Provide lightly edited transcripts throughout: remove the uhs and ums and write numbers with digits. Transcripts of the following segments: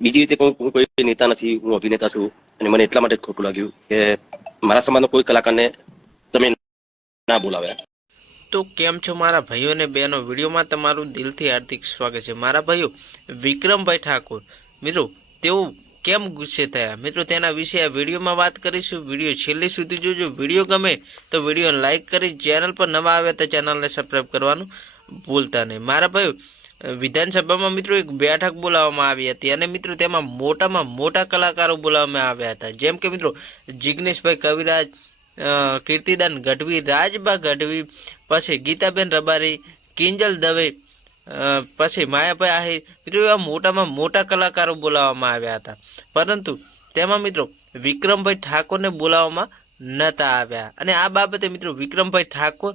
બીજી રીતે કોઈ નેતા નથી, હું અભિનેતા છું અને મને એટલા માટે જ ખોટું લાગ્યું કે મારા સમાજનો કોઈ કલાકારને તમે ના બોલાવ્યા. તો કેમ છો મારા ભાઈઓ અને બહેનો, વિડીયોમાં તમારું દિલથી હાર્દિક સ્વાગત છે. મારા ભાઈઓ, વિક્રમભાઈ ઠાકોર મિત્રો તેઓ કેમ ગુસ્સે થયા મિત્રો, તેના વિશે આ વિડીયોમાં વાત કરીશું. વિડીયો છેલ્લે સુધી જોજો. વિડીયો ગમે તો વિડીયોને લાઇક કરી, ચેનલ પર નવા આવ્યા તો ચેનલને સબસ્ક્રાઈબ કરવાનું ભૂલતા નહીં. મારા ભાઈઓ, વિધાનસભામાં મિત્રો એક બેઠક બોલાવવામાં આવી હતી અને મિત્રો તેમાં મોટામાં મોટા કલાકારો બોલાવવામાં આવ્યા હતા, જેમ કે મિત્રો જિગ્નેશભાઈ કવિરાજ, કીર્તિદાન ગઢવી, રાજબા ગઢવી, પછી ગીતાબેન રબારી, કિંજલ દવે, પછી માયાભાઈ આહિર, મિત્રો એવા મોટામાં મોટા કલાકારો બોલાવવામાં આવ્યા હતા. પરંતુ તેમાં મિત્રો વિક્રમભાઈ ઠાકોરને બોલાવવામાં નહોતા આવ્યા અને આ બાબતે મિત્રો વિક્રમભાઈ ઠાકોર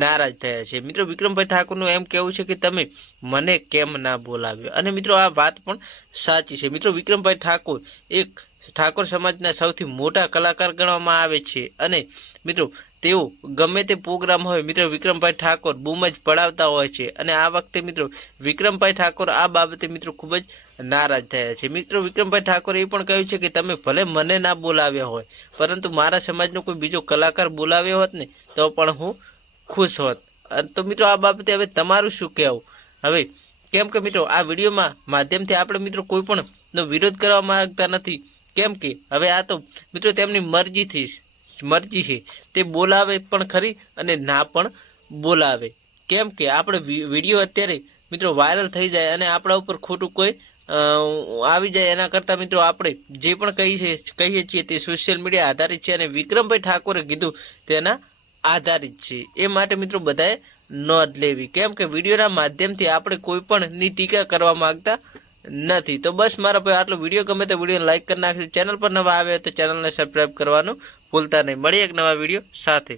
નારાજ થયા છે. મિત્રો વિક્રમભાઈ ઠાકોરનું એમ કહેવું છે કે તમે મને કેમ ના બોલાવ્યો, અને મિત્રો આ વાત પણ સાચી છે. મિત્રો વિક્રમભાઈ ઠાકોર એક ઠાકોર સમાજના સૌથી મોટા કલાકાર ગણવામાં આવે છે અને મિત્રો તેઓ ગમે તે પ્રોગ્રામ હોય મિત્રો વિક્રમભાઈ ઠાકોર બૂમ જ પડાવતા હોય છે. અને આ વખતે મિત્રો વિક્રમભાઈ ઠાકોર આ બાબતે મિત્રો ખૂબ જ નારાજ થયા છે. મિત્રો વિક્રમભાઈ ઠાકોરે એ પણ કહ્યું છે કે તમે ભલે મને ના બોલાવ્યા હોય, પરંતુ મારા સમાજનો કોઈ બીજો કલાકાર બોલાવ્યો હોત ને તો પણ હું ખુશ હોત. તો મિત્રો આ બાબતે હવે તમારું શું કહેવું? હવે કેમ કે મિત્રો આ વિડીયોમાં માધ્યમથી આપણે મિત્રો કોઈ પણ વિરોધ કરવા માંગતા નથી, કેમ કે હવે આ તો મિત્રો તેમની મરજી છે, તે બોલાવે પણ ખરી અને ના પણ બોલાવે. કેમ કે આપણે વિડીયો અત્યારે મિત્રો વાયરલ થઈ જાય અને આપણા ઉપર ખોટું કોઈ આવી જાય, એના કરતાં મિત્રો આપણે જે પણ કહીએ છીએ તે સોશિયલ મીડિયા આધારિત છે અને વિક્રમભાઈ ઠાકોરે કીધું તેના આધારિત છે. એ માટે મિત્રો બધાએ નોંધ લેવી, કેમ કે વિડીયોના માધ્યમથી આપણે કોઈ પણની ટીકા કરવા માંગતા નથી. તો બસ મારા ભાઈ આટલો. વિડીયો ગમે તો વિડીયો લાઇક કરી નાખજો. ચેનલ પર નવા આવે તો ચેનલને સબસ્ક્રાઈબ કરવાનું ભૂલતા નહીં. મળીએ એક નવા વિડીયો સાથે.